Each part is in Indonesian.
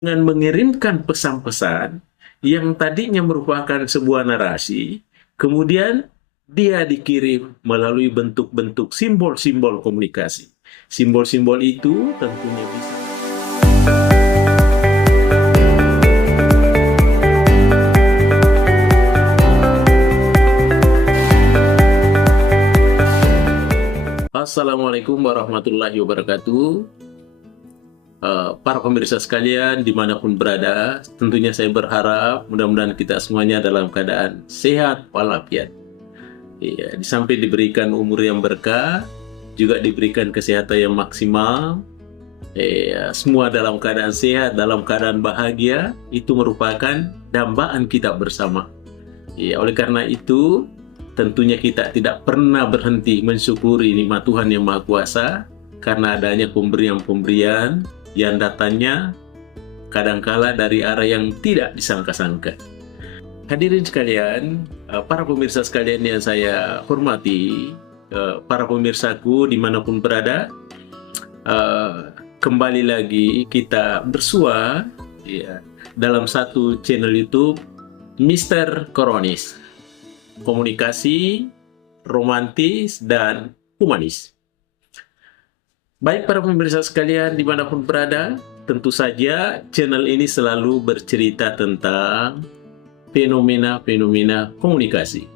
dengan mengirimkan pesan-pesan yang tadinya merupakan sebuah narasi, kemudian dia dikirim melalui bentuk-bentuk simbol-simbol komunikasi. Simbol-simbol itu tentunya bisa. Assalamualaikum warahmatullahi wabarakatuh. Para pemirsa sekalian dimanapun berada, tentunya saya berharap mudah-mudahan kita semuanya dalam keadaan sehat walafiat. Ya, di samping diberikan umur yang berkah, juga diberikan kesehatan yang maksimal. Semua dalam keadaan sehat, dalam keadaan bahagia, itu merupakan dambaan kita bersama. Oleh karena itu, tentunya kita tidak pernah berhenti mensyukuri nikmat Tuhan Yang Maha Kuasa, karena adanya pemberian-pemberian yang datangnya kadangkala dari arah yang tidak disangka-sangka. Hadirin sekalian, para pemirsa sekalian yang saya hormati, para pemirsaku dimanapun berada, kembali lagi kita bersua dalam satu channel YouTube Mr. Koronis, komunikasi romantis dan humanis. Baik para pemirsa sekalian dimanapun berada, tentu saja channel ini selalu bercerita tentang fenomena-fenomena komunikasi.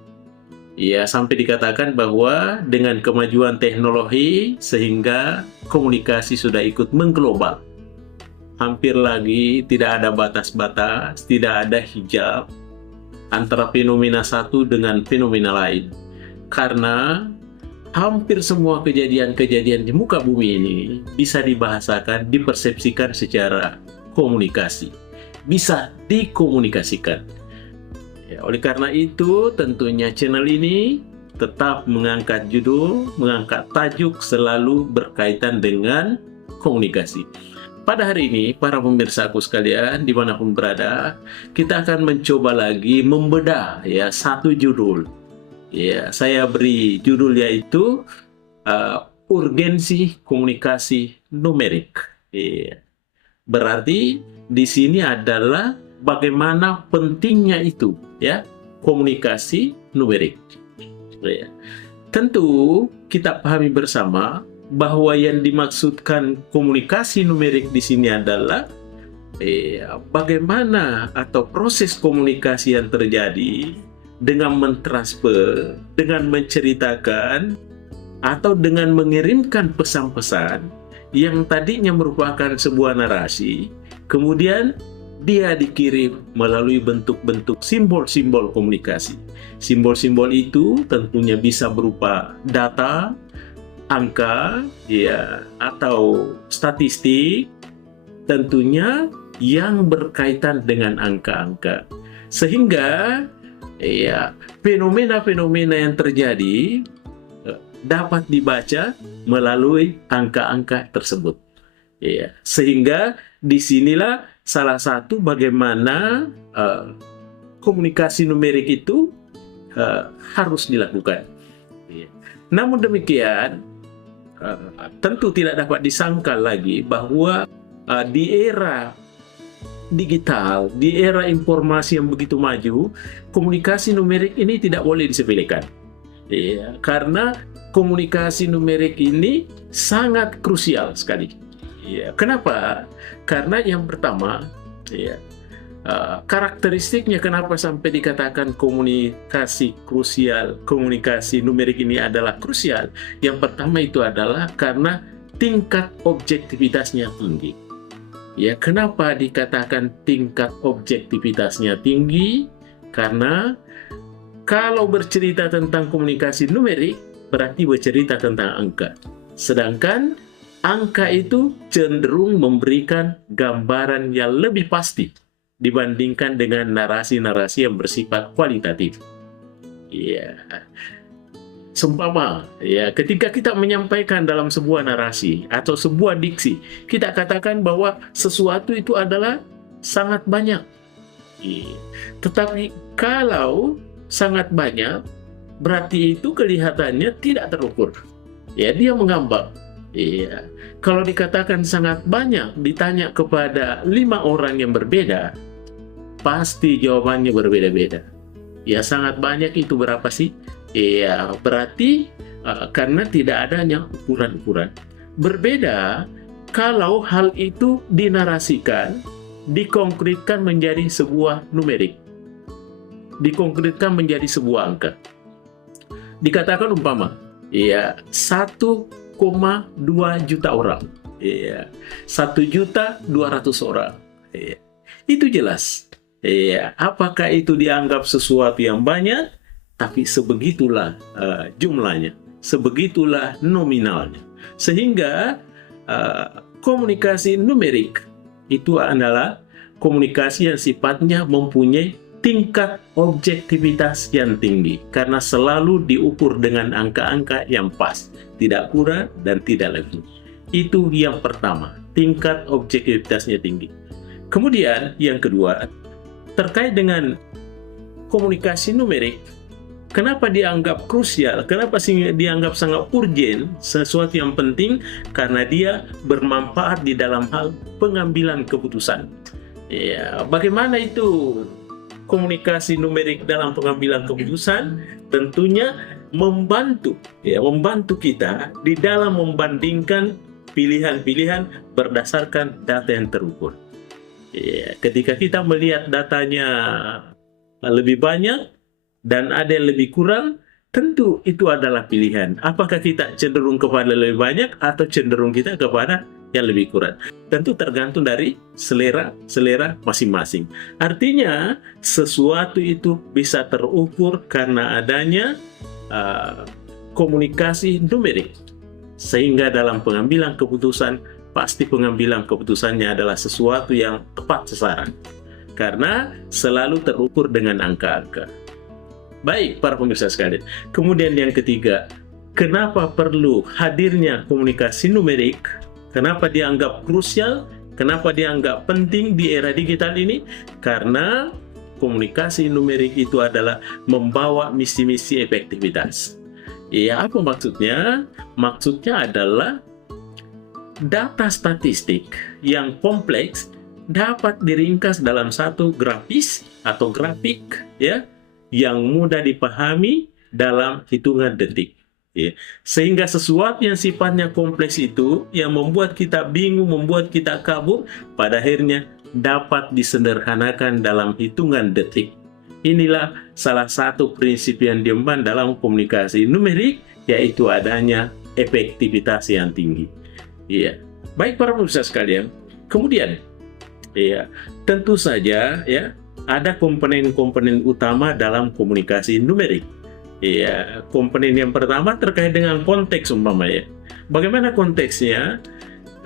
Sampai dikatakan bahwa dengan kemajuan teknologi sehingga komunikasi sudah ikut mengglobal. Hampir lagi tidak ada batas-batas, tidak ada hijab antara fenomena satu dengan fenomena lain. Karena hampir semua kejadian-kejadian di muka bumi ini bisa dibahasakan, dipersepsikan secara komunikasi, bisa dikomunikasikan. Oleh karena itu, tentunya channel ini tetap mengangkat judul, mengangkat tajuk selalu berkaitan dengan komunikasi. Pada hari ini, para pemirsaku sekalian, dimanapun berada, kita akan mencoba lagi membedah satu judul. Saya beri judul yaitu urgensi komunikasi numerik. Berarti di sini adalah bagaimana pentingnya itu komunikasi numerik. Tentu kita pahami bersama bahwa yang dimaksudkan komunikasi numerik di sini adalah bagaimana atau proses komunikasi yang terjadi dengan mentransfer, dengan menceritakan, atau dengan mengirimkan pesan-pesan yang tadinya merupakan sebuah narasi, kemudian dia dikirim melalui bentuk-bentuk simbol-simbol komunikasi. Simbol-simbol itu tentunya bisa berupa data, angka, atau statistik, tentunya yang berkaitan dengan angka-angka. Sehingga fenomena-fenomena yang terjadi dapat dibaca melalui angka-angka tersebut. Sehingga disinilah salah satu bagaimana komunikasi numerik itu harus dilakukan. Namun demikian, tentu tidak dapat disangkal lagi bahwa di era digital, di era informasi yang begitu maju, komunikasi numerik ini tidak boleh disepelekan. Karena komunikasi numerik ini sangat krusial sekali. Kenapa? Karena yang pertama, karakteristiknya kenapa sampai dikatakan komunikasi krusial, komunikasi numerik ini adalah krusial. Yang pertama itu adalah karena tingkat objektivitasnya tinggi. Kenapa dikatakan tingkat objektivitasnya tinggi? Karena kalau bercerita tentang komunikasi numerik, berarti bercerita tentang angka. Sedangkan angka itu cenderung memberikan gambaran yang lebih pasti dibandingkan dengan narasi-narasi yang bersifat kualitatif. Seumpama, ketika kita menyampaikan dalam sebuah narasi atau sebuah diksi, kita katakan bahwa sesuatu itu adalah sangat banyak. Tetapi kalau sangat banyak, berarti itu kelihatannya tidak terukur. Dia mengambang. Iya. Kalau dikatakan sangat banyak, ditanya kepada 5 orang yang berbeda, pasti jawabannya berbeda-beda. Ya, sangat banyak itu berapa sih? Iya, berarti karena tidak adanya ukuran-ukuran. Berbeda kalau hal itu dinarasikan, dikonkretkan menjadi sebuah numerik, dikonkretkan menjadi sebuah angka. Dikatakan umpama, ya 1,2 juta orang, ya 1.200.000 orang, ya. Itu jelas. Ya, apakah itu dianggap sesuatu yang banyak? Tapi sebegitulah jumlahnya, sebegitulah nominalnya. Sehingga komunikasi numerik itu adalah komunikasi yang sifatnya mempunyai tingkat objektivitas yang tinggi, karena selalu diukur dengan angka-angka yang pas, tidak kurang dan tidak lebih. Itu yang pertama, tingkat objektivitasnya tinggi. Kemudian yang kedua, terkait dengan komunikasi numerik, kenapa dianggap krusial? Kenapa dianggap sangat urgent, sesuatu yang penting? Karena dia bermanfaat di dalam hal pengambilan keputusan. Ya, bagaimana itu komunikasi numerik dalam pengambilan keputusan? Tentunya membantu, ya, membantu kita di dalam membandingkan pilihan-pilihan berdasarkan data yang terukur. Ya, ketika kita melihat datanya lebih banyak dan ada yang lebih kurang, tentu itu adalah pilihan. Apakah kita cenderung kepada lebih banyak atau cenderung kita kepada yang lebih kurang? Tentu tergantung dari selera masing-masing. Artinya, sesuatu itu bisa terukur karena adanya komunikasi numerik. Sehingga dalam pengambilan keputusan, pasti pengambilan keputusannya adalah sesuatu yang tepat sasaran. Karena selalu terukur dengan angka-angka. Baik, para pemirsa sekalian. Kemudian yang ketiga, kenapa perlu hadirnya komunikasi numerik? Kenapa dianggap krusial? Kenapa dianggap penting di era digital ini? Karena komunikasi numerik itu adalah membawa misi-misi efektivitas. Ya, apa maksudnya? Maksudnya adalah data statistik yang kompleks dapat diringkas dalam satu grafis atau grafik, ya, yang mudah dipahami dalam hitungan detik. Ya. Sehingga sesuatu yang sifatnya kompleks itu yang membuat kita bingung, membuat kita kabur, pada akhirnya dapat disederhanakan dalam hitungan detik. Inilah salah satu prinsip yang diemban dalam komunikasi numerik, yaitu adanya efektivitas yang tinggi. Iya, baik para pemirsa sekalian. Kemudian, ya, tentu saja ya ada komponen-komponen utama dalam komunikasi numerik. Ya, komponen yang pertama terkait dengan konteks umpamanya. Bagaimana konteksnya?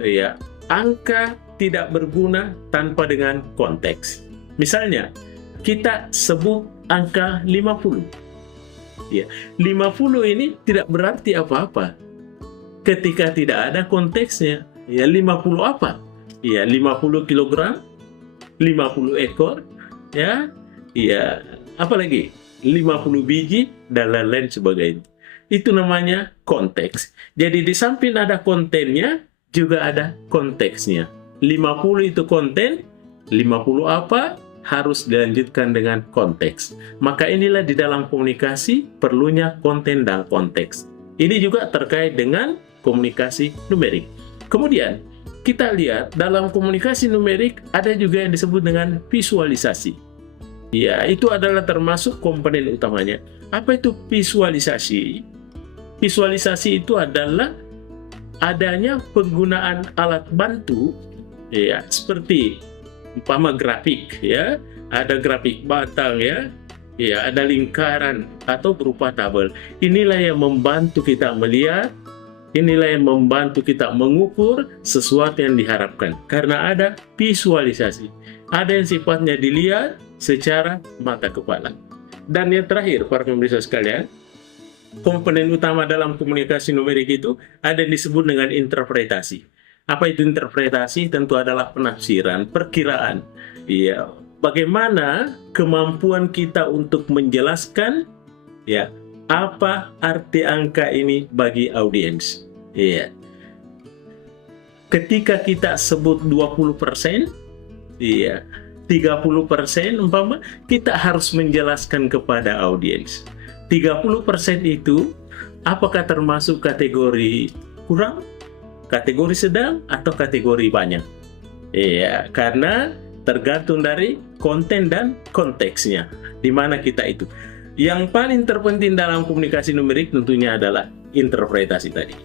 Ya, angka tidak berguna tanpa dengan konteks. Misalnya, kita sebut angka 50. Ya, 50 ini tidak berarti apa-apa ketika tidak ada konteksnya. Ya, 50 apa? Ya, 50 kilogram, 50 ekor, ya, ya, apalagi 50 biji dan lain-lain sebagainya. Itu namanya konteks. Jadi di samping ada kontennya, juga ada konteksnya. 50 itu konten, 50 apa? Harus dilanjutkan dengan konteks. Maka inilah di dalam komunikasi perlunya konten dan konteks. Ini juga terkait dengan komunikasi numerik. Kemudian kita lihat dalam komunikasi numerik ada juga yang disebut dengan visualisasi. Ya, itu adalah termasuk komponen utamanya. Apa itu visualisasi? Visualisasi itu adalah adanya penggunaan alat bantu, ya, seperti umpama grafik, ya, ada grafik batang, ya, ya, ada lingkaran atau berupa tabel. Inilah yang membantu kita melihat. Inilah yang membantu kita mengukur sesuatu yang diharapkan. Karena ada visualisasi. Ada yang sifatnya dilihat secara mata kepala. Dan yang terakhir, para pemirsa sekalian, komponen utama dalam komunikasi numerik itu ada yang disebut dengan interpretasi. Apa itu interpretasi? Tentu adalah penafsiran, perkiraan. Ya, bagaimana kemampuan kita untuk menjelaskan, ya, apa arti angka ini bagi audiens. Iya. ketika kita sebut 20%, iya, 30% umpama kita harus menjelaskan kepada audiens. 30% itu apakah termasuk kategori kurang, kategori sedang, atau kategori banyak? Iya, karena tergantung dari konten dan konteksnya. Di mana kita itu. Yang paling terpenting dalam komunikasi numerik tentunya adalah interpretasi tadi.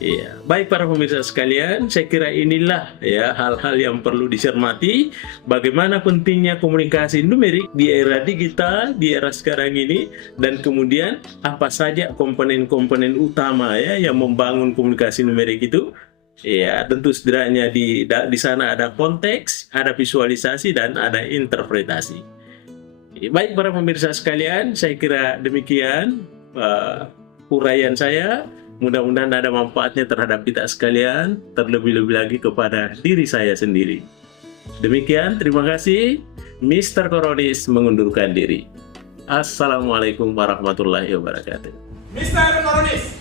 Iya, baik para pemirsa sekalian, saya kira inilah ya hal-hal yang perlu dicermati. Bagaimana pentingnya komunikasi numerik di era digital, di era sekarang ini, dan kemudian apa saja komponen-komponen utama ya yang membangun komunikasi numerik itu. Ya, tentu setidaknya di sana ada konteks, ada visualisasi, dan ada interpretasi. Baik para pemirsa sekalian, saya kira demikian uraian saya. Mudah-mudahan ada manfaatnya terhadap kita sekalian, terlebih-lebih lagi kepada diri saya sendiri. Demikian, terima kasih. Mr. Koronis mengundurkan diri. Assalamualaikum warahmatullahi wabarakatuh. Mr. Koronis.